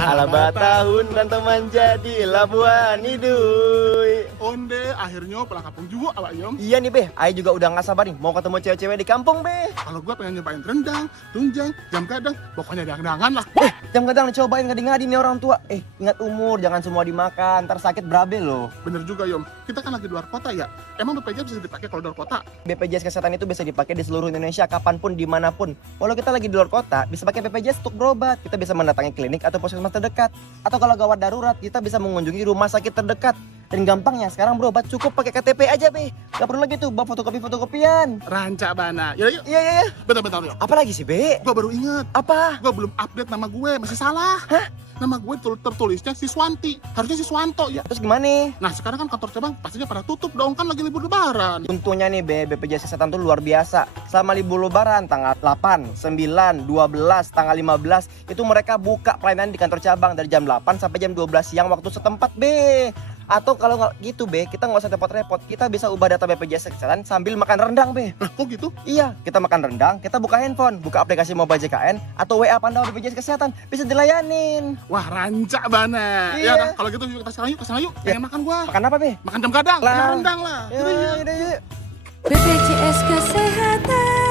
Alaba tahun dan teman jadi labuan idui. Onde akhirnya pulang kampung juga awak Yom. Iya nih Be, Ayo juga udah gak sabar nih mau ketemu cewek-cewek di kampung Be. Kalau gua pengen nyobain rendang, tunjang, jam gadang, pokoknya dang-dangan lah. Jam kadang dicobain ngadi-ngadi nih orang tua. Ingat umur, jangan semua dimakan, ntar sakit berabe loh. Bener juga Yom, kita kan lagi luar kota ya. Emang BPJS bisa dipakai kalau luar kota? BPJS Kesehatan itu bisa dipakai di seluruh Indonesia kapanpun dimanapun. Walau kita lagi di luar kota, bisa pakai BPJS untuk berobat. Kita bisa mendatangi klinik atau puskesmas terdekat. Atau kalau gawat darurat, kita bisa mengunjungi rumah sakit terdekat. Dan gampangnya sekarang berobat cukup pakai KTP aja Be. Gak perlu lagi tuh bawa fotokopi-fotokopian. Rancak bana. Yuk. Iya. Bentar Yom. Apa lagi sih Be? Gua baru inget. Apa? Gua belum update nama gue, masih salah. Hah? Nama gue tertulisnya Siswanti, harusnya Siswanto ya. Terus gimana? Nah sekarang kan kantor cabang pastinya pada tutup dong, kan lagi libur lebaran. Untungnya nih Be, BPJS Kesehatan tuh luar biasa. Selama libur lebaran tanggal 8, 9, 12, tanggal 15 itu mereka buka pelayanan di kantor cabang dari jam 8 sampai jam 12 siang waktu setempat Be. Atau kalau nggak gitu Be, kita nggak usah repot-repot. Kita bisa ubah data BPJS Kesehatan sambil makan rendang Be. Nah kok gitu? Iya, kita makan rendang, kita buka handphone, buka aplikasi Mobile JKN atau WA Pandawa BPJS Kesehatan, bisa dilayanin. Wah rancak bana. Iya. Ya udah kalau gitu yuk kita sana yuk. Pengen makan gua. Makan apa Be? Makan jam gadang, Lah. pengen rendang lah. Ya, Yuk. yaudah. BPJS Kesehatan.